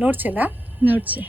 নড়ছে না? নড়ছে।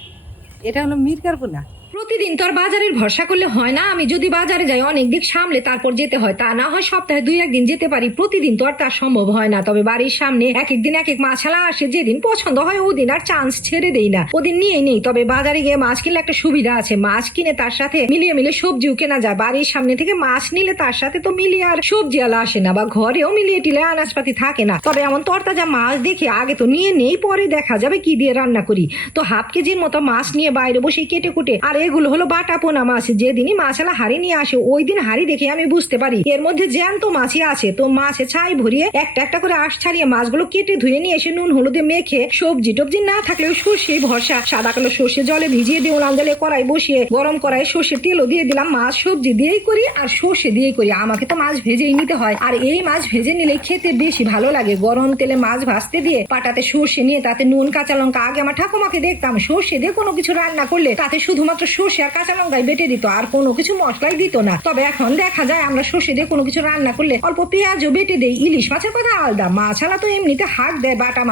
এটা হলো মিরকার পোনা। প্রতিদিন তো আর বাজারের ভরসা করলে হয় না। আমি যদি বাজারে যাই অনেক দিক সামলে তারপর যেতে হয়, তা না হয় সপ্তাহে 2-1 দিন যেতে পারি। প্রতিদিন তো আর তা সম্ভব হয় না। তবে বাড়ির সামনে এক এক দিন এক এক মাছালা আসে, যেদিন পছন্দ হয় ওদিন আর চান্স ছেড়ে দেই না, ওদিন নিয়ে নেই। তবে বাজারে গিয়ে মাছ কিনলে একটা সুবিধা আছে, মাছ কিনে তার সাথে মিলিয়ে সবজিও কেনা যায়। বাড়ির সামনে থেকে মাছ নিলে তার সাথে তো মিলিয়ে আর সবজি আলা আসে না, বা ঘরেও মিলিয়ে টিলে আনাজপাতি থাকে না। তবে এমন তরতাজা মাছ দেখে আগে তো নিয়ে নেই, পরে দেখা যাবে কি দিয়ে রান্না করি। তো হাফ কেজির মতো মাছ নিয়ে বাইরে বসে কেটে কুটে, আর এগুলো হলো বাটা পোনা মাছ। যেদিনই মাছালা হাড়ি নিয়ে আসে ওই দিন হাড়ি দেখে আমি বুঝতে পারি এর মধ্যে জ্যান্ত মাছই আছে। তো মাছে ছাই ভরিয়ে একটা একটা করে আঁশ ছাড়িয়ে মাছগুলো কেটে ধুয়ে নিয়ে এসে নুন হলুদে মেখে, সবজি টবজি না থাকলেও সর্ষে ভরসা সাদা কালো সর্ষে জলে ভিজিয়ে দিয়ে উনান জলে কড়াই বসিয়ে গরম কড়াই সর্ষে তেলও দিয়ে দিলাম। মাছ সবজি দিয়েই করি আর সর্ষে দিয়েই করি, আমাকে তো মাছ ভেজেই নিতে হয়। আর এই মাছ ভেজে নিলে খেতে বেশি ভালো লাগে। গরম তেলে মাছ ভাজতে দিয়ে পাটাতে সর্ষে নিয়ে তাতে নুন কাঁচা লঙ্কা, আগে আমার ঠাকুমাকে দেখতাম সর্ষে দিয়ে কোনো কিছু রান্না করলে তাতে শুধুমাত্র সর্ষে আর কাঁচা লঙ্কাই বেটে দিত, আর কোনো কিছু মশলাই দিত না। তবে এখন দেখা যায় আমরা সর্ষে দিয়ে কোনো কিছু রান্না করলে অল্প পেঁয়াজও বেটে দেই। ইলিশ মাছের কথা আলাদা, মাছালা তো এমনিতে হাক দেয় বাটা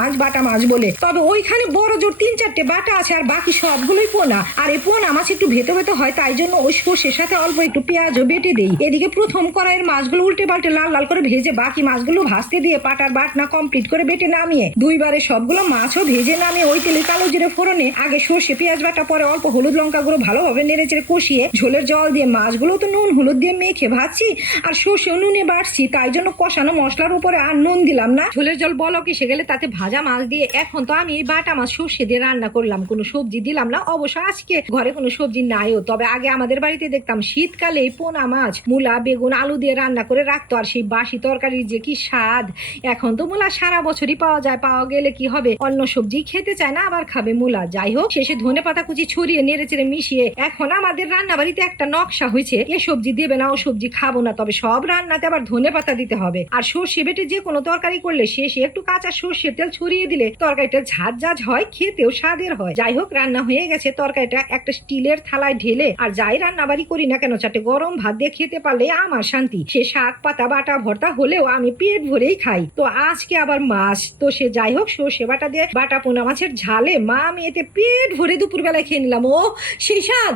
মাছ বলে। তবে ওইখানে বড় জোর 3-4টে বাটা আছে আর বাকি সবগুলোই পোনা। আর এই পোনা মাছ একটু ভেতো ভেতো হয়, তাই জন্য ওই সর্ষের সাথে অল্প একটু পেঁয়াজও বেটে দেই। এদিকে প্রথম কড়াইয়ের মাছগুলো উল্টে পাল্টে লাল লাল করে ভেজে বাকি মাছগুলো ভাজতে দিয়ে পাটার বাটনা কমপ্লিট করে বেটে নামিয়ে দুইবারে সবগুলো মাছও ভেজে নামিয়ে ওই তেলে কালো জিরে ফোড়নে আগে সর্ষে পেঁয়াজ বাটা, পরে অল্প হলুদ লঙ্কা গুঁড়ো ভালোভাবে নেড়েচেড়ে কষিয়ে ঝোলের জল দিয়ে মাছগুলো তো নুন হলুদ দিয়ে মেখে ভাজছি আর সর্ষেও নুনে বাড়ছি, তাই জন্য কষানো মশলার উপরে আর নুন দিলাম না। ঝোলের জল বলক এসে গেলে তাতে ভাজা মাছ দিয়ে এখন তো আমি এই বাটা মাছ সর্ষে দিয়ে রান্না করলাম, কোনো সবজি দিলাম না। অবশ্য আজকে ঘরে কোনো সবজি নাইও, তবে আগে আমাদের বাড়িতে দেখতাম শীতকালে এই পোনা মাছ মূলা বেগুন আলু দিয়ে রান্না করে রাখতো, আর সেই বাসি তরকারির যে কি স্বাদ। এখন তো মূলা সারা বছরই পাওয়া যায়, পাওয়া গেলে কি হবে অন্য সবজি খেতে চায় না, আবার খাবে মূলা। যাই হোক, শেষে ধনে পাতা কুচি ছড়িয়ে নেড়েচেড়ে মিশিয়ে এখন আমাদের রান্না বাড়িতে একটা নকশা হয়েছে, এ সবজি দেবে না ও সবজি খাবো না, তবে সব রান্নাতে আবার ধনে পাতা দিতে হবে। আর সর্ষে বেটে যে কোনো তরকারি করলে শেষে একটু কাঁচা সর্ষের তেল ছড়িয়ে দিলে তরকারিটা ঝাঁঝ হয়, খেতেও স্বাদের হয়। যাই হোক, রান্না হয়ে গেছে, তরকারিটা একটা স্টিলের থালায় ঢেলে আর যাই রান্না বাড়ি করি না কেন চারটে গরম ভাত দিয়ে খেতে পারলে আমার শান্তি। সে শাক পাতা বাটা ভর্তা হলেও আমি পেট ভরেই খাই। তো আজকে আবার মাছ, তো সে যাই হোক, সর্ষে বাটা দিয়ে বাটা পোনা মাছের ঝালে মা আমি এতে পেট ভরে দুপুরবেলায় খেয়ে নিলাম। ও সেই স্বাদ।